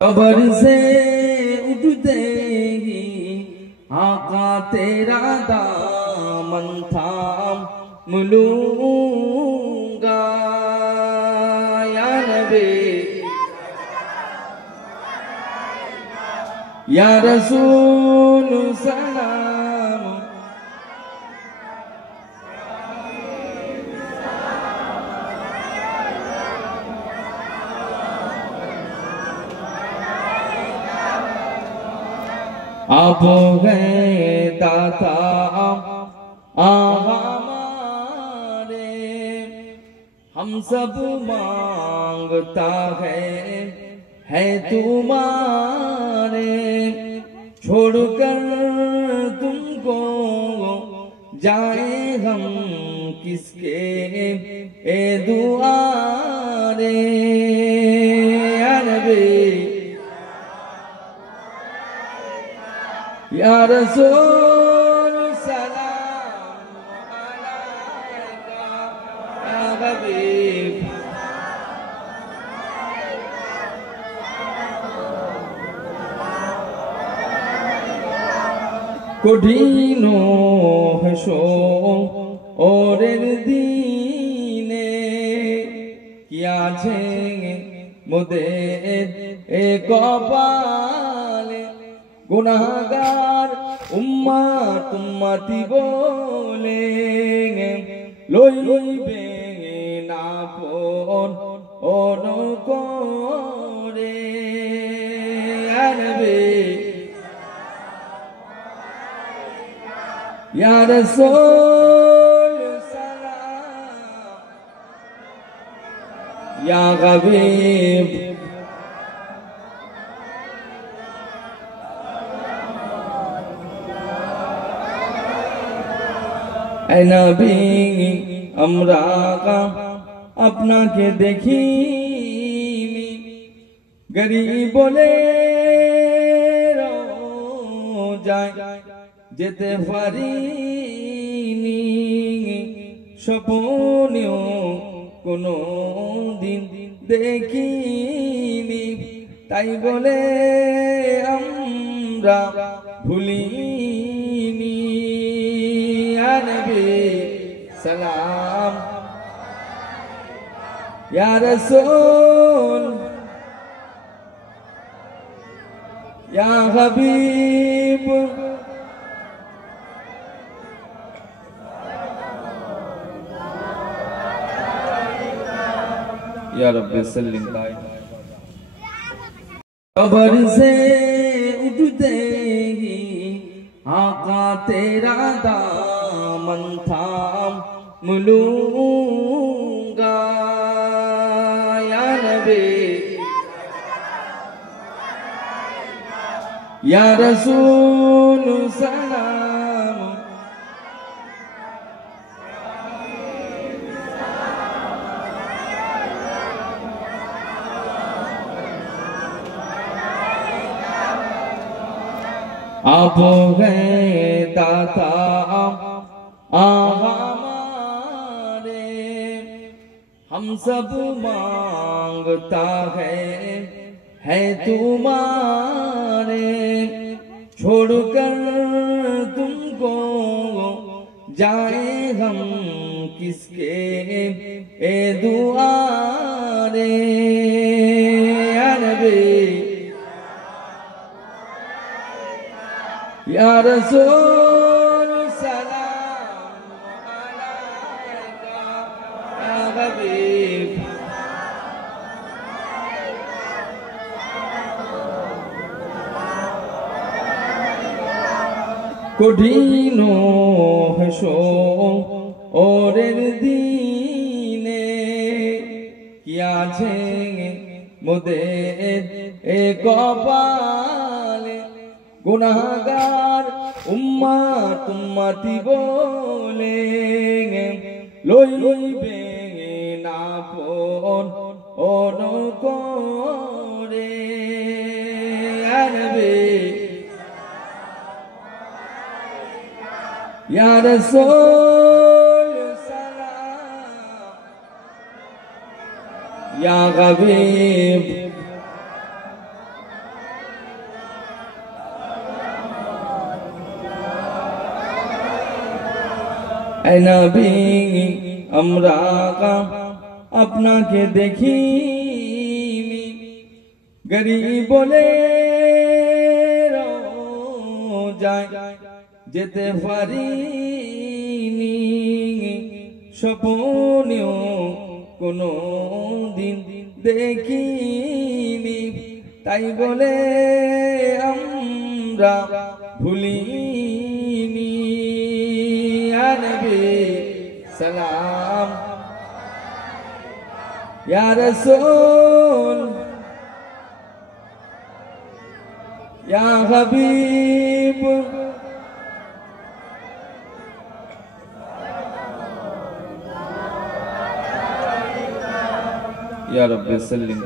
कब्र से उठते ही आका तेरा दामन थाम लूंगा या नबी या रसूल सलाम आप हैं दाता हमारे हम सब मांगता है तुम्हारे छोड़कर तुमको जाए हम किसके ए दुआरे या नबी या रसूल सलाम अलैका या हबीब কঠিনো হেসো ওরের দিনে কি আছে মোদের এ কপালে গুনাহগার উম্মত উম্মতি বলে লইবে না কোন করে আনবে या रसूल सलाम या हबीब ऐ नबी আমরা আপনাকে দেখিনি গরিব বলে যায় যেতে পারিনি স্বপ্নেও কোনো দিন দেখিনি তাই বলে আমরা ভুলিনি ইয়া নবী সালাম ইয়া রাসূল ইয়া হাবিব या रब्बी सल्लिम कब्र से उठते ही आका तेरा दामन थाम लूंगा या नबी या रसूल सलाम आप हैं दाता हमारे हम सब मांगता है तुम्हारे छोड़कर तुमको जाए हम किसके ए दुआरे या नबी या रसूल सलाम अलैका या हबीब কঠিনো হেসো ওরের দিনে কি আছে মোদের এ কপালে গুনাহগার উম্মত উম্মতি বলে লইবে না কোন করে আনবে ইয়া রাসূল সালাম ইয়া হাবিব এ নবী আমরা আপনাকে দেখিনি, গরিব বলে যায় যেতে পারিনি, স্বপ্নেও কোনো দিন দেখিনি, তাই বলে আমরা ভুলিনি। ইয়া নবী সালাম, ইয়া রাসূল, ইয়া হাবিব, ইয়া রব্বি সাল্লিম।